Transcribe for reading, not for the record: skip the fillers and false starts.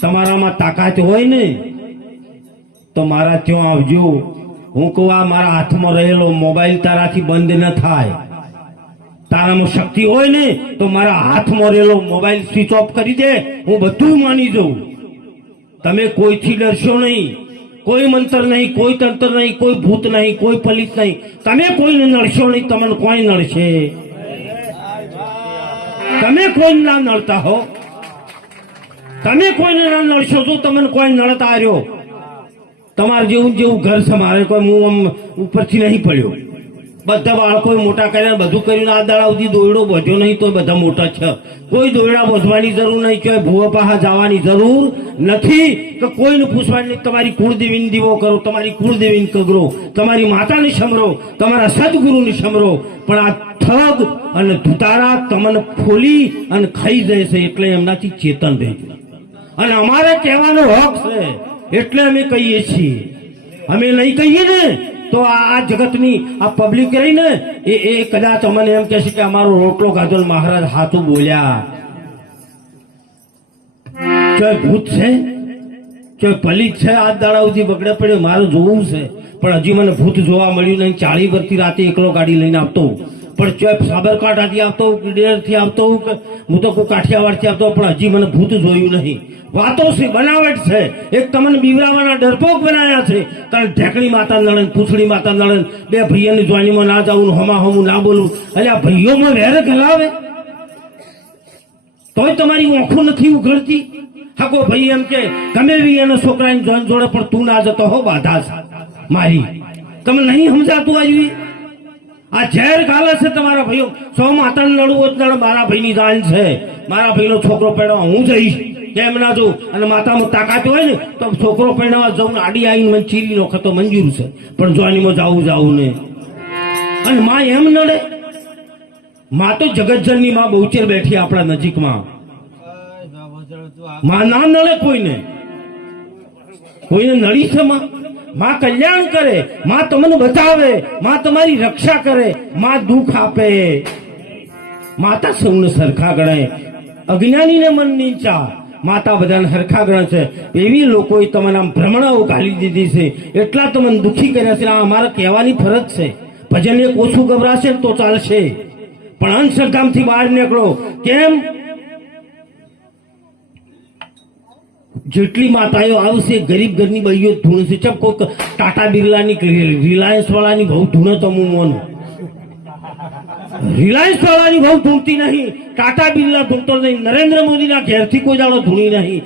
તમારામાં તાકાત હોય ને તો મારા ત્યાં આવજો. હું કહું આ મારા હાથમાં રહેલો મોબાઈલ તારાથી બંધ ન થાય. તારામાં શક્તિ હોય ને તો મારા હાથમાં રહેલો મોબાઈલ સ્વિચ ઓફ કરી દે, હું બધું માની જાઉં. તમે કોઈથી ડરશો નહીં, કોઈ મંત્ર નહીં, કોઈ તંત્ર નહીં, કોઈ ભૂત નહીં, કોઈ પલિત નહીં. તમે કોઈને નડશો નહીં, તમને કોઈ નડશે? તમે કોઈ ના નડતા હો, તમે કોઈને ના નડશો તો તમને કોઈ નડતા આવ્યો. તમારે જેવું જેવું ઘર છે, મારે કોઈ હું આમ ઉપરથી નહીં પડ્યો. બધા બાળકો મોટા કર્યા, બધું કર્યું. આ દાડા સુધી દોયડો બોધ્યો નહીં તો બધા મોટા છે. કોઈ દોયડા બોધવાની જરૂર નહીં, કોઈ ભૂવા પાહા જવાની જરૂર નથી, કે કોઈને પૂછવાની નહીં. તમારી કુળદેવીને દીવો કરો, તમારી કુળદેવીને કગરો, તમારી માતાને સમરો, તમારા સદગુરુને સમરો. પણ આ ઠગ અને ધુતારા તમને ફોલી અને ખાઈ જાય છે, એટલે એમનાથી ચેતન રહેજો. અને અમારે કહેવાનો હક છે એટલે અમે કહીએ છીએ. અમે નહીં કહીએ ને તો આ જગતની આ પબ્લિક રહી ને એ કદાચ અમને એમ કહેશે કે અમારો રોટલો ખાધો મહારાજ હાથું બોલ્યા. ચોય ભૂત છે, ચોય પલિત છે, આ દાડા સુધી બગડે પડ્યો. મારું જોવું છે પણ હજી મને ભૂત જોવા મળ્યું નહીં. 40 વર્ષથી રાતે એકલો ગાડી લઈને આવતો, પણ ચોય સાબરકાંઠાથી આવતો, ડેરથી આવતો, હું તો કોઈ કાઠિયાવાડથી આવતો, પણ હજી મને ભૂત જોયું નહીં. વાતો છે, બનાવટ છે. એક તમને બીવરાવાના ડરપોક બનાવ્યા છે. કારણ ઢેકણી માતા નડન, પૂછડી માતા નડન, બે ભાઈઓની જોઈનીમાં ના જવું, હમા હમું ના બોલવું. એટલે આ ભાઈઓમાં વેર ઘલાવે તોય તમારી ઓંખું નથી ઉઘડતી. હાકો ભાઈ એમ કે ગમે બી એના છોકરાની જોઈન જોડે, પણ તું ના જતો હો, બાધા મારી. તમે નહીં સમજાતું આવી આ ઝેર ગાલે છે તમારા ભાઈઓ. સૌ માતાને લડવું હોય તો મારા ભાઈની જાન છે, મારા ભાઈનો છોકરો પહેરવા હું જઈશ કેમ ના જોઉં. અને માતામાં તાકાત હોય ને તો છોકરો પહેરવા જવું, આડી આવીને મને ચીરી નો ખતો મંજૂર છે, પણ જોઈનીમાં જાવું ને. અને માં એમ નડે? માં તો જગતજનની માં બહુચેર બેઠી આપણા નજીકમાં. માં ના નડે કોઈને, કોઈને નડી છે માં? માં કલ્યાણ કરે, માં તમને બચાવે, માં તમારી રક્ષા કરે, માં દુઃખ આપે. માતા સૌને સરખા ગણે, અજ્ઞાનીને મન નીચા. માતા બધાને સરખા ગણે છે. એવી લોકોએ તમને આમ ભ્રમણાઓ ઘાલી દીધી છે, એટલા તમને દુઃખી કર્યા છે. આ અમારે કહેવાની ફરજ છે. ભજન એક ઓછું ગભરાશે તો ચાલશે, પણ અંધશ્રદ્ધામાંથી બહાર નીકળો. કેમ? જેટલી માતાઓ આવશે ગરીબ ઘરની બહીઓ ધૂણશે. ચમ કોઈ ટાટા બિરલાની, રિલાયન્સ વાળાની બહુ ધૂણે તો હું મોનું. રિલાયન્સ વાળાની બહુ ધૂણતી નહીં, ટાટા બિરલા ધૂણતો નહીં, નરેન્દ્ર મોદીના ઘેરથી કોઈ દાડો ધૂણી નહીં.